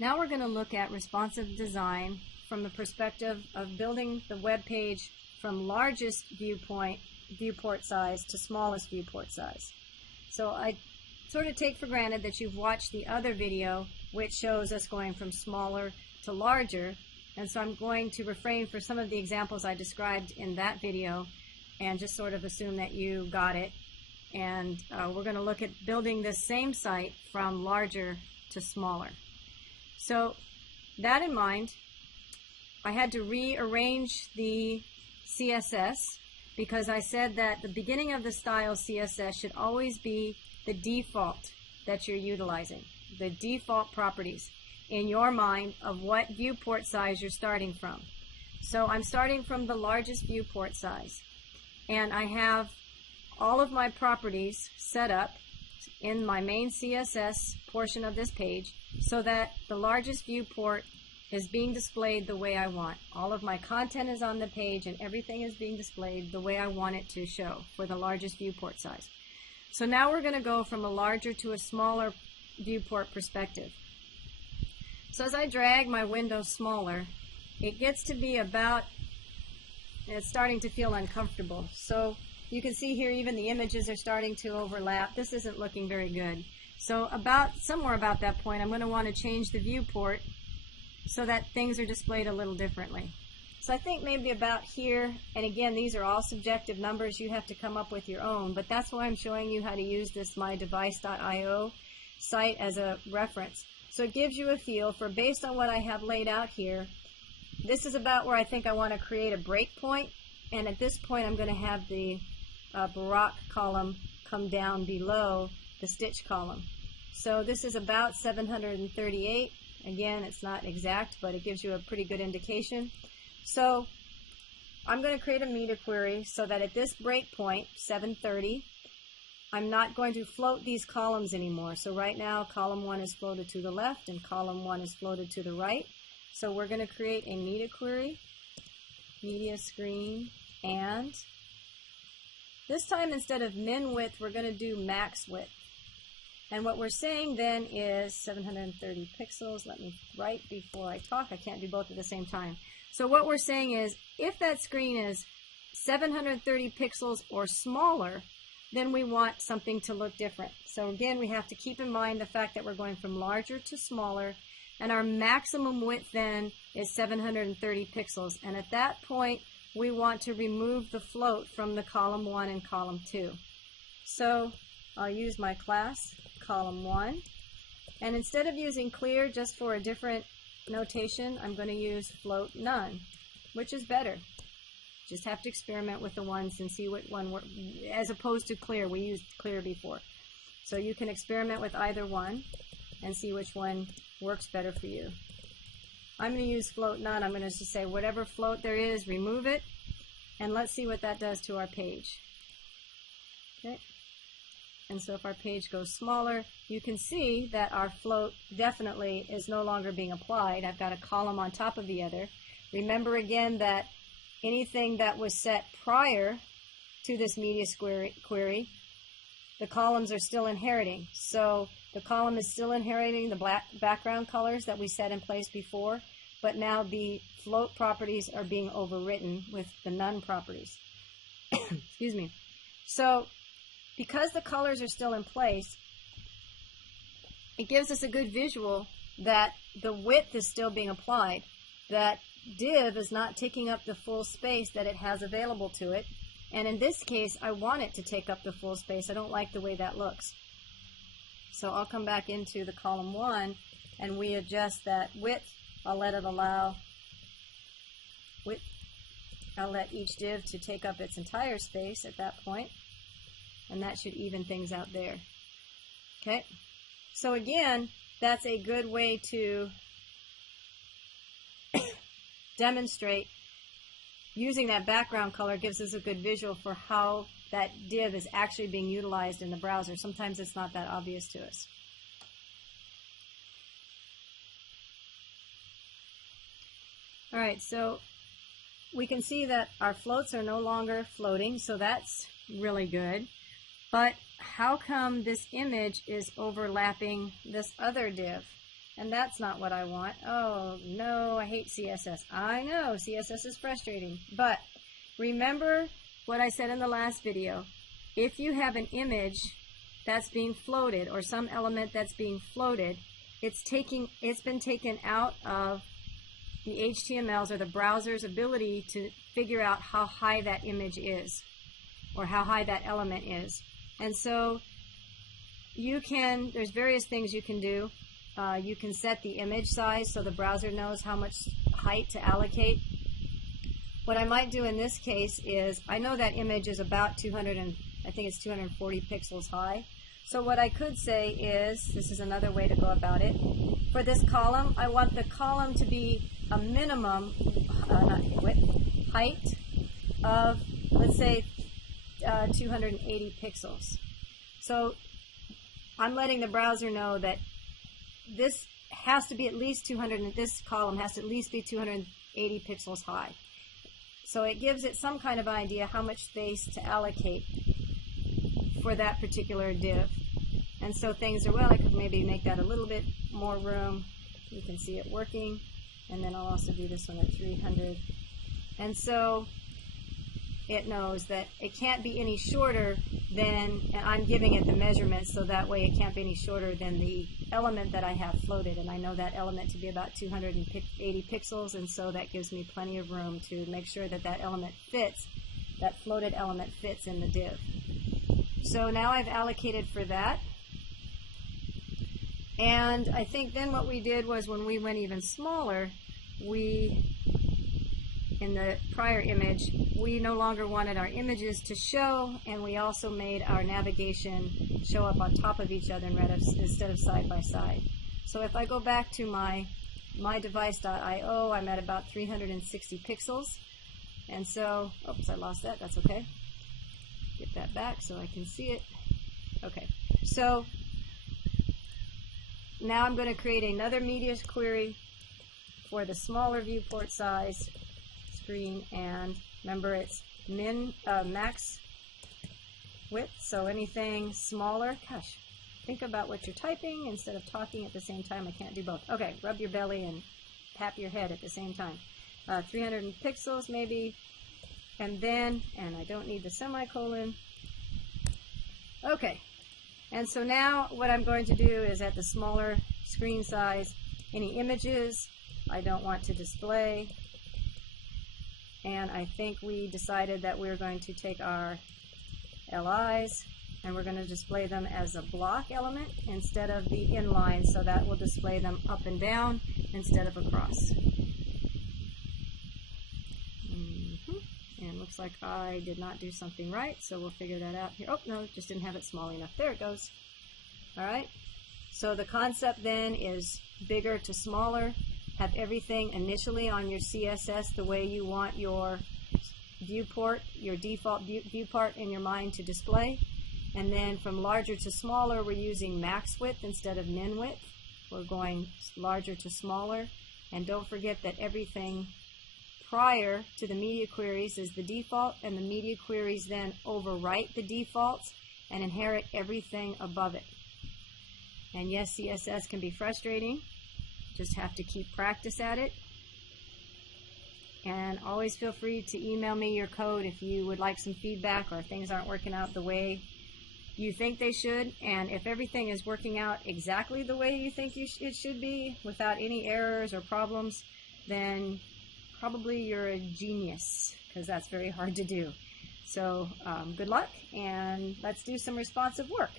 Now we're going to look at responsive design from the perspective of building the web page from largest viewport size to smallest viewport size. So I sort of take for granted that you've watched the other video which shows us going from smaller to larger, and so I'm going to refrain for some of the examples I described in that video and just sort of assume that you got it. And we're going to look at building this same site from larger to smaller. So that in mind, I had to rearrange the CSS because I said that the beginning of the style CSS should always be the default that you're utilizing, the default properties in your mind of what viewport size you're starting from. So I'm starting from the largest viewport size, and I have all of my properties set up in my main CSS portion of this page so that the largest viewport is being displayed the way I want. All of my content is on the page and everything is being displayed the way I want it to show for the largest viewport size. So now we're going to go from a larger to a smaller viewport perspective. So as I drag my window smaller, it gets to be about, it's starting to feel uncomfortable. So you can see here even the images are starting to overlap. This isn't looking very good. So somewhere about that point, I'm going to want to change the viewport so that things are displayed a little differently. So I think maybe about here, and again, these are all subjective numbers. You have to come up with your own, but that's why I'm showing you how to use this mydevice.io site as a reference. So it gives you a feel for, based on what I have laid out here, this is about where I think I want to create a breakpoint, and at this point I'm going to have the Baroque column come down below the stitch column. So this is about 738. Again, it's not exact, but it gives you a pretty good indication. So I'm going to create a meter query so that at this breakpoint, 730, I'm not going to float these columns anymore. So right now, column 1 is floated to the left and column 1 is floated to the right. So we're going to create a meter query, media screen, and this time instead of min width, we're going to do max width. And what we're saying then is 730 pixels. Let me write before I talk. I can't do both at the same time. So what we're saying is if that screen is 730 pixels or smaller, then we want something to look different. So again, we have to keep in mind the fact that we're going from larger to smaller, and our maximum width then is 730 pixels. And at that point, we want to remove the float from the column 1 and column 2. So I'll use my class, column 1, and instead of using clear just for a different notation, I'm going to use float none, which is better. Just have to experiment with the ones and see what one works, as opposed to clear. We used clear before. So you can experiment with either one and see which one works better for you. I'm going to use float none. I'm going to just say whatever float there is, remove it, and let's see what that does to our page. Okay. And so if our page goes smaller, you can see that our float definitely is no longer being applied. I've got a column on top of the other. Remember again that anything that was set prior to this media query, the columns are still inheriting. So the column is still inheriting the black background colors that we set in place before, but now the float properties are being overwritten with the none properties. Excuse me. So because the colors are still in place, it gives us a good visual that the width is still being applied, that div is not taking up the full space that it has available to it. And in this case, I want it to take up the full space. I don't like the way that looks. So I'll come back into the column 1 and we adjust that width. I'll let it allow width. I'll let each div to take up its entire space at that point. And that should even things out there. Okay, so again, that's a good way to demonstrate using that background color. Gives us a good visual for how that div is actually being utilized in the browser. Sometimes it's not that obvious to us. All right, so we can see that our floats are no longer floating, so that's really good. But how come this image is overlapping this other div? and that's not what I want. Oh no, I hate CSS. I know CSS is frustrating, but remember what I said in the last video. If you have an image that's being floated or some element that's being floated, it's been taken out of the HTML's or the browser's ability to figure out how high that image is or how high that element is. And so there's various things you can do. You can set the image size so the browser knows how much height to allocate. What I might do in this case is, I know that image is about 240 pixels high. So what I could say is, this is another way to go about it. For this column, I want the column to be a minimum height of, let's say, 280 pixels. So I'm letting the browser know that this has to be at least this column has to at least be 280 pixels high. So it gives it some kind of idea how much space to allocate for that particular div. And so things are, well, I could maybe make that a little bit more room. You can see it working. And then I'll also do this one at 300. And so it knows that it can't be any shorter than, and I'm giving it the measurements so that way it can't be any shorter than the element that I have floated. And I know that element to be about 280 pixels, and so that gives me plenty of room to make sure that that element fits, that floated element fits in the div. So now I've allocated for that. And I think then what we did was, when we went even smaller, in the prior image, we no longer wanted our images to show, and we also made our navigation show up on top of each other instead of side by side. So if I go back to my device.io, I'm at about 360 pixels. And so, oops, I lost that, that's okay. Get that back so I can see it. Okay, so now I'm going to create another media query for the smaller viewport size screen, and remember it's max width, so anything smaller, gosh, think about what you're typing instead of talking at the same time. I can't do both. Okay, rub your belly and tap your head at the same time. 300 pixels maybe, and I don't need the semicolon. Okay, and so now what I'm going to do is, at the smaller screen size, any images I don't want to display. And I think we decided that we're going to take our LIs and we're going to display them as a block element instead of the inline, so that will display them up and down instead of across. And looks like I did not do something right, so we'll figure that out here. Oh, no, just didn't have it small enough. There it goes. All right. So the concept then is bigger to smaller. Have everything initially on your CSS the way you want your viewport, your default viewport in your mind to display. And then from larger to smaller, we're using max width instead of min width. We're going larger to smaller. And don't forget that everything prior to the media queries is the default, and the media queries then overwrite the defaults and inherit everything above it. And yes, CSS can be frustrating. Just have to keep practice at it. And always feel free to email me your code if you would like some feedback or things aren't working out the way you think they should. And if everything is working out exactly the way you think it should be, without any errors or problems, then probably you're a genius, because that's very hard to do. So good luck, and let's do some responsive work.